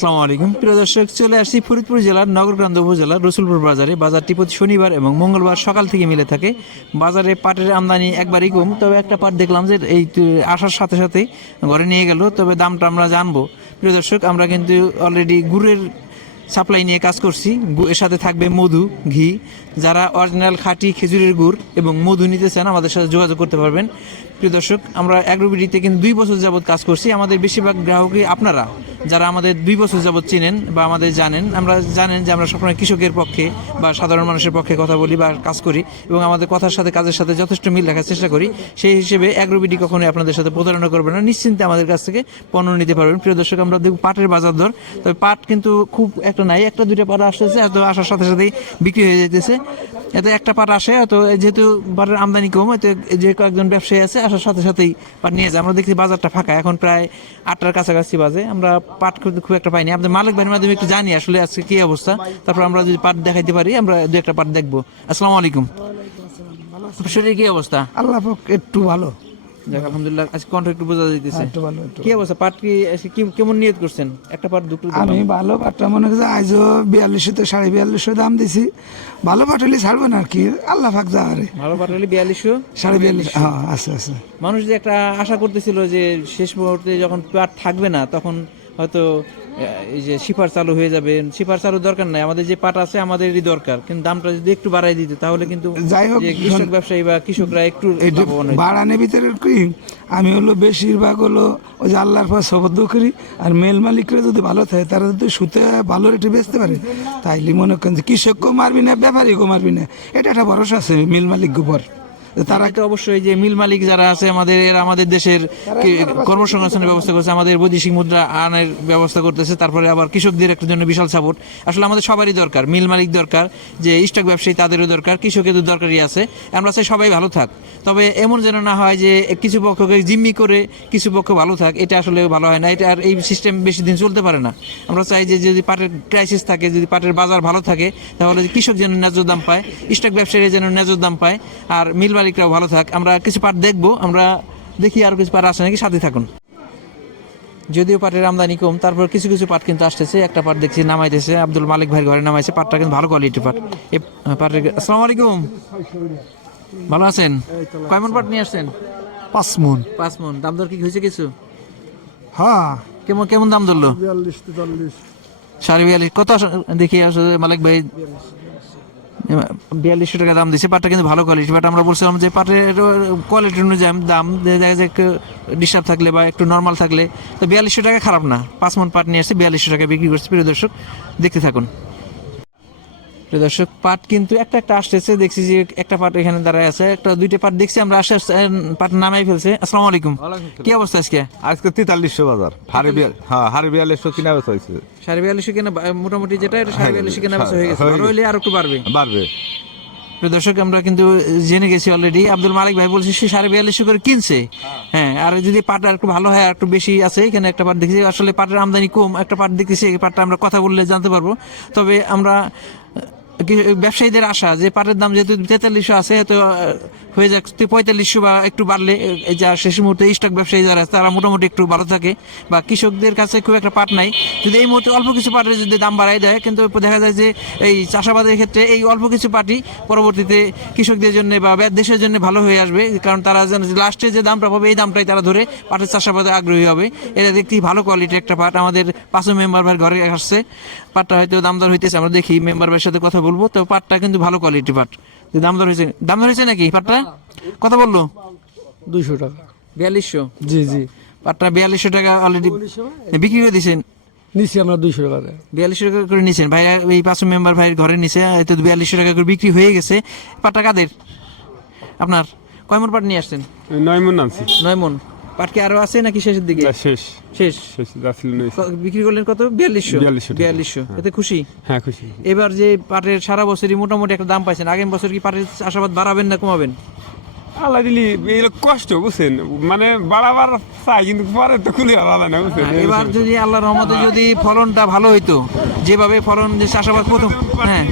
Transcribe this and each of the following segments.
আসসালামু আলাইকুম। প্রিয় দর্শক, চলে আসছি ফরিদপুর জেলার নগরগ্রাম উপজেলার রসুলপুর বাজারে। বাজারটি প্রতি শনিবার এবং মঙ্গলবার সকাল থেকে মিলে থাকে। বাজারে পাটের আমদানি একবারই কম, তবে একটা পাট দেখলাম যে এই আসার সাথে সাথে ঘরে নিয়ে গেল, তবে দামটা আমরা জানব। প্রিয় দর্শক, আমরা কিন্তু অলরেডি গুড়ের সাপ্লাই নিয়ে কাজ করছি। এর সাথে থাকবে মধু, ঘি। যারা অরিজিনাল খাঁটি খেজুরের গুড় এবং মধু নিতে চান, আমাদের সাথে যোগাযোগ করতে পারবেন। প্রিয় দর্শক, আমরা অ্যাগ্রোবিডিতে কিন্তু দুই বছর যাবৎ কাজ করছি। আমাদের বেশিরভাগ গ্রাহকই আপনারা। যারা আমাদের দুই বছর যাবৎ চিনেন বা আমাদের জানেন, আমরা জানেন যে আমরা সবসময় কৃষকের পক্ষে বা সাধারণ মানুষের পক্ষে কথা বলি বা কাজ করি এবং আমাদের কথার সাথে, কাজের সাথে যথেষ্ট মিল রাখার চেষ্টা করি। সেই হিসেবে অ্যাগ্রোবিডি কখনোই আপনাদের সাথে প্রতারণা করবে না। নিশ্চিন্তে আমাদের কাছ থেকে পণ্য নিতে পারবেন। প্রিয় দর্শক, আমরা দেখব পাটের বাজার দর। তবে পাট কিন্তু খুব একটা নাই একটা দুইটা পাট আসতেছে হয়তো আসার সাথে সাথেই বিক্রি হয়ে যেতেছে এতে একটা পাট আসে তো যেহেতু পাটের আমদানি কম হয়তো যে কয়েকজন ব্যবসায়ী আছে আসার সাথে সাথেই পাট নিয়ে যায়। আমরা দেখছি বাজারটা ফাঁকা এখন প্রায় আটটার কাছাকাছি বাজে। আমরা পাট খুব একটা পাইনি। আপনাদের মালিক ভাইয়ের মাধ্যমে একটু জানি আসলে আজকে কি অবস্থা। তারপর আমরা যদি পাট দেখাইতে পারি আমরা দু একটা পাট দেখব। আসসালামু আলাইকুম। শরীরের কি অবস্থা? আল্লাহ একটু ভালো। যাক আলহামদুলিল্লাহ আজকে কণ্ঠ একটু বোঝা যাইতেছে। একটু ভালো একটু কি অবস্থা? পাট কি আজকে কি- কেমন নিয়ত করছেন? একটা পাট দুটো আমি ভালো পাটটা মনে করছি আজও বিয়াল্লিশশো তো সাড়ে বিয়াল্লিশশো দাম দিছি। ভালো পাট হলে ছাড়বে না আর কি আল্লাহ পাক যা আরে ভালো পাট হলে বিয়াল্লিশশো? সাড়ে বিয়াল্লিশ হ্যাঁ আছে আচ্ছা মানুষ যে একটা আশা করতেছিল যে শেষ মুহূর্তে যখন পাট থাকবে না তখন হয়তো এই যে সিপার চালু হয়ে যাবে সিপার চালু দরকার নাই আমাদের যে পাট আছে আমাদেরই দরকার কিন্তু দামটা যদি একটু বাড়াই দিতে তাহলে কিন্তু যাই হোক, কৃষক ব্যবসায়ী বা কৃষকরা একটু। বাড়ানোর ভিতরে কি আমি হলো বেশিরভাগ হলো ওই যে আল্লাহর পর শপথ করি আর মেল মালিকরা যদি ভালো থাকে তারা যদি সুতে ভালো রেটে বেচতে পারে তাইলে মনে করেন যে কৃষককেও মারবি না ব্যাপারীকেও মারবি না এটা একটা ভরসা আছে মিল মালিক উপর তারা তো অবশ্যই যে মিল মালিক যারা আছে আমাদের এরা আমাদের দেশের কর্মসংস্থানের ব্যবস্থা করছে আমাদের বৈদেশিক মুদ্রা আনের ব্যবস্থা করতেছে তারপরে আবার কৃষকদের একটা জন্য বিশাল সাপোর্ট। আসলে আমাদের সবারই দরকার মিল মালিক দরকার যে স্টক ব্যবসায়ী তাদেরও দরকার কৃষকের তো দরকারই আছে আমরা চাই সবাই ভালো থাক। তবে এমন যেন না হয় যে কিছু পক্ষকে জিম্মি করে কিছু পক্ষ ভালো থাক এটা আসলে ভালো হয় না এটা আর এই সিস্টেম বেশি দিন চলতে পারে না। আমরা চাই যে যদি পাটের ক্রাইসিস থাকে যদি পাটের বাজার ভালো থাকে তাহলে কৃষক যেন ন্যায্য দাম পায় স্টক ব্যবসায়ীরা যেন ন্যায্য দাম পায় আর মিল মালিকরাও ভালো থাক। আমরা কিছু পাট দেখব আমরা দেখি আর কিছু পাট আসে নাকি সাথে থাকুন। যদিও পাটের আমদানি কম তারপর কিছু কিছু পাট কিন্তু আসতেছে। একটা পাট দেখছি নামাইতেছে আব্দুল মালিক ভাইয়ের ঘরে নামাইছে। পাটটা কিন্তু ভালো কোয়ালিটির পাট এই পাটের আসসালামু আলাইকুম। ভালো আছেন? কয় মন পাট নিয়ে আসছেন? পাঁচ মন। পাঁচ মন। দাম দর কি হয়েছে কিছু? হ্যাঁ। কেমন কেমন দাম ধরলো? বিয়াল্লিশ তেতাল্লিশ। সাড়ে বিয়াল্লিশ। কত দেখি আসলে মালিক ভাই। বিয়াল্লিশশো টাকা দাম দিচ্ছে পাটটা কিন্তু ভালো কোয়ালিটি বাট আমরা বলছিলাম যে পাটের কোয়ালিটি অনুযায়ী দাম দেখা যায় একটু ডিস্টার্ব থাকলে বা একটু নর্মাল থাকলে, তো বিয়াল্লিশশো টাকা খারাপ না। পাঁচ মন পাট নিয়ে আসছে, বিয়াল্লিশশো টাকা বিক্রি করছে। প্রিয় দর্শক, দেখতে থাকুন। প্রিয় দর্শক পাট কিন্তু একটা একটা আসতেছে দেখছি যে একটা পাট এখানে দাঁড়ায় আছে একটা দুইটা পাট দেখছি আমরা আসে পাট নামাই ফেলছে। আসসালামু আলাইকুম। কি অবস্থা আজকে? আজকে তেতাল্লিশশো বাজার। বিয়াল হ্যাঁ বিয়াল্লিশশো কিনা বেচা হয়েছে। সাড়ে বিয়াল্লিশশো কেনা মোটামুটি যেটা এটা সাড়ে বিয়াল্লিশশো কেনা বেচা হয়ে গেছে। হয়ে আরও একটু বাড়বে। বাড়বে। প্রিয় দর্শক আমরা কিন্তু জেনে গেছি অলরেডি আব্দুল মালিক ভাই বলছে সে সাড়ে বিয়াল্লিশশো করে কিনছে। হ্যাঁ আর যদি পাট আর একটু ভালো হয় আর একটু বেশি আছে এখানে একটা পাট দেখছি আসলে পাটের আমদানি কম একটা পাট দেখতেছি এই পাটটা আমরা কথা বললে জানতে পারব। তবে আমরা ব্যবসায়ীদের আশা, যে পাটের দাম যেহেতু তেতাল্লিশশো আছে হয়তো হয়ে যাক পঁয়তাল্লিশশো বা একটু বাড়লে যা শেষ মুহূর্তে স্টক ব্যবসায়ী যারা আছে, তারা মোটামুটি একটু ভালো থাকে। বা কৃষকদের কাছে খুব একটা পাট নাই। যদি এই মুহূর্তে অল্প কিছু পাটের যদি দাম বাড়াই দেয়, কিন্তু দেখা যায় যে এই চাষাবাদের ক্ষেত্রে এই অল্প কিছু পাটই পরবর্তীতে কৃষকদের জন্য বা দেশের জন্য ভালো হয়ে আসবে। কারণ তারা যেন লাস্টে যে দামটা পাবে এই দামটাই তারা ধরে পাটের চাষাবাদে আগ্রহী হবে। এটা দেখতে ভালো কোয়ালিটির একটা পাট। আমাদের পাঁচও মেম্বার ভাইয়ের ঘরে আসছে। পাটটা হয়তো দাম দর হইতেছে, আমরা দেখি মেম্বার ভাইয়ের সাথে কথা বলব তো পাটটা কিন্তু ভালো কোয়ালিটির পাট। যে দাম দর হয়েছে দাম দর হয়েছে নাকি পাটটা? কথা বলল? দুইশো টাকা। বিয়াল্লিশশো? জি জি। পাটটা বিয়াল্লিশশো টাকা অলরেডি বিক্রি করে দিয়েছেন? নিচ্ছি আমরা দুইশো টাকা বিয়াল্লিশশো টাকা করে নিছেন? ভাই এই পাঁচশো মেম্বার ভাইয়ের ঘরে নিছে তো বিয়াল্লিশশো টাকা করে বিক্রি হয়ে গেছে। পাটটা কাদের? আপনার? কয় মন পাট নিয়ে আসছেন? নয় মন নামছি নয় মন? পাট কি আরও আছে নাকি শেষের দিকে? শেষ। শেষ? বিক্রি করলেন কত? বিয়াল্লিশশো? 4200 টাকা। বিয়াল্লিশশো। এতে খুশি? হ্যাঁ খুশি। এবার যে পাটের সারা বছরই মোটামুটি একটা দাম পাইছেন আগের বছর কি পাটের আশাবাদ বাড়াবেন না কমাবেন? আল্লাহ দিলি এগুলো কষ্ট বুঝছেন? মানে বাড়াবার চাই কিন্তু পরে তো খুলে আলাদা না বুঝছেন? এবার যদি আল্লাহ রহমতে যদি ফলনটা ভালো হইতো যেভাবে ফলন যে চাষাবাদ প্রথম হ্যাঁ?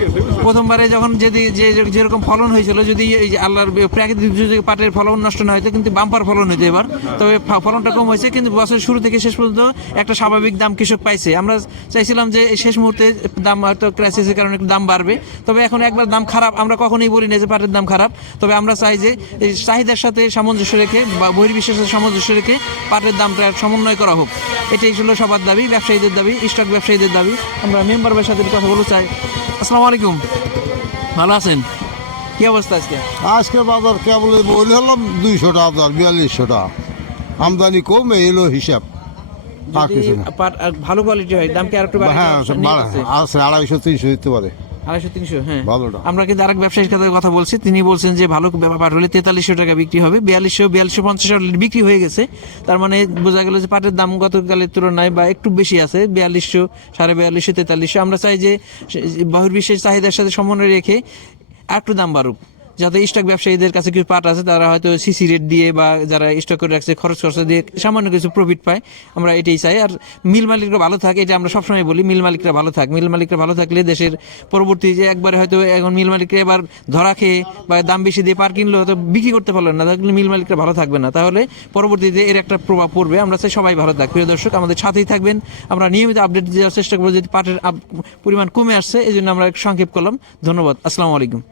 প্রথমবারে যখন যদি যে যেরকম ফলন হয়েছিল যদি এই আল্লাহর প্রাকৃতিক দুর্যোগে পাটের ফলন নষ্ট না হতো কিন্তু বাম্পার ফলন হতো এবার। তবে ফলনটা কম হয়েছে কিন্তু বছরের শুরু থেকে শেষ পর্যন্ত একটা স্বাভাবিক দাম কৃষক পাইছে। আমরা চাইছিলাম যে শেষ মুহূর্তে দাম হয়তো ক্রাইসিসের কারণে একটু দাম বাড়বে। তবে এখন একবার দাম খারাপ আমরা কখনোই বলি না যে পাটের দাম খারাপ। তবে আমরা চাই যে এই চাহিদার সাথে সামঞ্জস্য রেখে বা বহির্বিশ্বের সাথে সামঞ্জস্য রেখে পাটের দামটা সমন্বয় করা হোক। এটাই ছিল সবার দাবি ব্যবসায়ীদের দাবি স্টক ব্যবসায়ীদের দাবি। আমরা মেম্বার ভাইয়ের সাথে কথা বলতে চাই। আসসালামু আলাইকুম। ভালো আছেন? কি অবস্থা আজকে? আজকে বাজার কেবল বলে হলাম দুইশো টাকা বিয়াল্লিশশো টাকা। আমদানি কম এলো হিসাব। ভালো কোয়ালিটি হয় দাম কি আর একটু হ্যাঁ? আছে আড়াইশো তিনশো দিতে পারে। আড়াইশো তিনশো হ্যাঁ। ভালোটা। আমরা কিন্তু আরেক ব্যবসায়ীর সাথে কথা বলছি তিনি বলছেন যে ভালো পাট হলে তেতাল্লিশশো টাকা বিক্রি হবে বিয়াল্লিশশো বিয়াল্লিশশো পঞ্চাশ বিক্রি হয়ে গেছে। তার মানে বোঝা গেল যে পাটের দাম গতকালের তুলনায় বা একটু বেশি আছে বিয়াল্লিশশো সাড়ে বিয়াল্লিশশো তেতাল্লিশশো। আমরা চাই যে বহির্বিশ্বের চাহিদার সাথে সমন্বয় রেখে একটু দাম বাড়ুক। যাতে স্টক ব্যবসায়ীদের কাছে কিছু পাট আছে, তারা হয়তো সিসি রেট দিয়ে বা যারা স্টক করে রাখছে, খরচ খরচা দিয়ে সামান্য কিছু প্রফিট পায়। আমরা এটাই চাই। আর মিল মালিকরা ভালো থাকে, এটা আমরা সবসময় বলি, মিল মালিকরা ভালো থাক। মিল মালিকরা ভালো থাকলে দেশের পরবর্তী যে একবারে হয়তো এখন মিল মালিকরা এবার ধরা খেয়ে বা দাম বেশি দিয়ে পার কিনলে, হয়তো বিক্রি করতে পারলেন না, তাহলে মিল মালিকরা ভালো থাকবে না। তাহলে পরবর্তীতে এর একটা প্রভাব পড়বে। আমরা চাই সবাই ভালো থাক। প্রিয় দর্শক, আমাদের সাথেই থাকবেন। আমরা নিয়মিত আপডেট দেওয়ার চেষ্টা করব, যদি পাটের পরিমাণ কমে আসছে এই জন্য আমরা সংক্ষেপ করলাম। ধন্যবাদ। আসসালামু আলাইকুম।